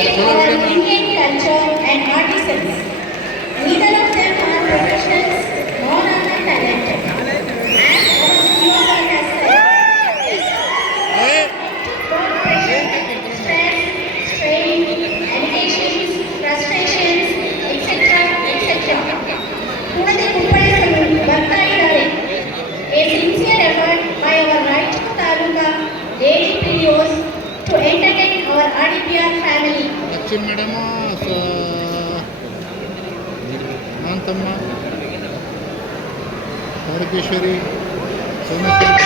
celebrate our Indian culture and artisans. Neither of them are professionals nor are they talented. As our CEO has said, pressure, stress, strain, limitations, frustrations, etc. etc. ಕೂಡದೆ ಕುಪ್ಪಳಿಸಲು ಬರ್ತಾ ಇದ್ದಾರೆ. A sincere effort by our Raichur Taluka daily PDOs to entertain our RDPR family. Dakshina madam Kanthamma Tarakeshwari Someshwari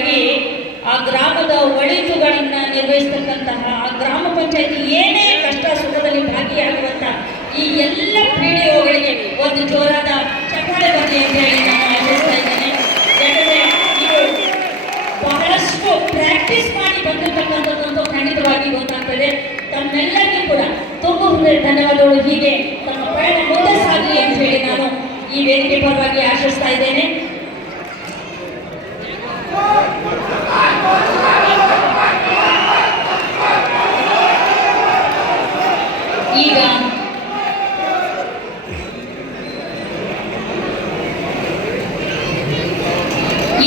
ರೀತಿಯಾಗಿ ಆ ಗ್ರಾಮದ ಒಳಿತುಗಳನ್ನ ನಿರ್ವಹಿಸ್ತಕ್ಕಂತಹ ಆ ಗ್ರಾಮ ಪಂಚಾಯತಿ ಏನೇ ಕಷ್ಟ ಸುಖದಲ್ಲಿ ಭಾಗಿಯಾಗುವಂತ ಈ ಎಲ್ಲ ಪಿಡಿಒಗಳಿಗೆ ಒಂದು ಜೋರಾದ ಚಪ್ಪಾಳೆ ಬರಲಿ ಅಂತ ಹೇಳಿ ನಾನು ಆಶಿಸ್ತಾ ಇದ್ದೇನೆ. ಯಾಕಂದ್ರೆ ಇದು ಬಹಳಷ್ಟು ಪ್ರಾಕ್ಟೀಸ್ ಮಾಡಿ ಬಂದಿರತಕ್ಕಂಥದ್ದು ಖಂಡಿತವಾಗಿ ಗೊತ್ತಾಗ್ತದೆ. ತಮ್ಮೆಲ್ಲರಿಗೂ ಕೂಡ ತುಂಬ ಹೃದಯ ಧನ್ಯವಾದಗಳು. ಹೀಗೆ ತಮ್ಮ ಪ್ರಯಾಣ ಮುಂದೆ ಸಾಗಲಿ ಅಂತ ಹೇಳಿ ನಾನು ಈ ವೇದಿಕೆ ಪರವಾಗಿ ಆಶಿಸ್ತಾ ಇದ್ದೇನೆ.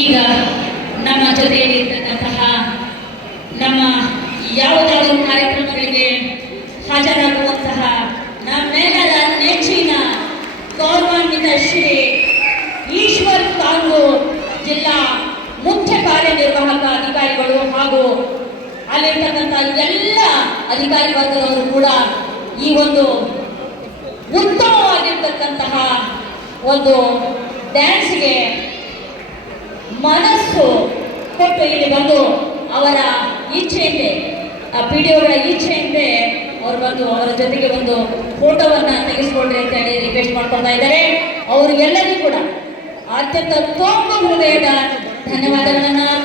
ಈಗ ನಮ್ಮ ಜೊತೆಯಲ್ಲಿ ಇರ್ತಕ್ಕಂತಹ ನಮ್ಮ ಯಾವುದಾದರೂ ಕಾರ್ಯಕ್ರಮಗಳಿಗೆ ಹಾಜರಾಗುವಂತಹ ನಮ್ಮೆಲ್ಲರ ನೆಚ್ಚಿನ ಗೌರವಾನ್ವಿತ ಶ್ರೀ ಈಶ್ವರ್ ತಾಂಗೂರ್ ಜಿಲ್ಲಾ ಮುಖ್ಯ ಕಾರ್ಯನಿರ್ವಾಹಕ ಅಧಿಕಾರಿಗಳು ಹಾಗೂ ಅಲ್ಲಿರ್ತಕ್ಕಂಥ ಎಲ್ಲ ಅಧಿಕಾರಿ ವರ್ಗದವರು ಕೂಡ ಈ ಒಂದು ಉತ್ತಮವಾಗಿರ್ತಕ್ಕಂತಹ ಒಂದು ಡ್ಯಾನ್ಸ್ಗೆ ಮನಸ್ಸು ಕೊಟ್ಟು ಇಲ್ಲಿ ಬಂದು ಅವರ ಇಚ್ಛೆಯಂತೆ ಆ ಪಿಡಿಒಗಳ ಇಚ್ಛೆಯಂತೆ ಅವ್ರು ಬಂದು ಅವರ ಜೊತೆಗೆ ಒಂದು ಫೋಟೋವನ್ನ ತೆಗೆಸ್ಕೊಳ್ರಿ ಅಂತ ಹೇಳಿ ರಿಕ್ವೆಸ್ಟ್ ಮಾಡ್ಕೊಳ್ತಾ ಇದ್ದಾರೆ. ಅವರಿಗೆಲ್ಲರಿಗೂ ಕೂಡ ಅತ್ಯಂತ ತುಂಬ ಹೃದಯದ ಧನ್ಯವಾದಗಳನ್ನ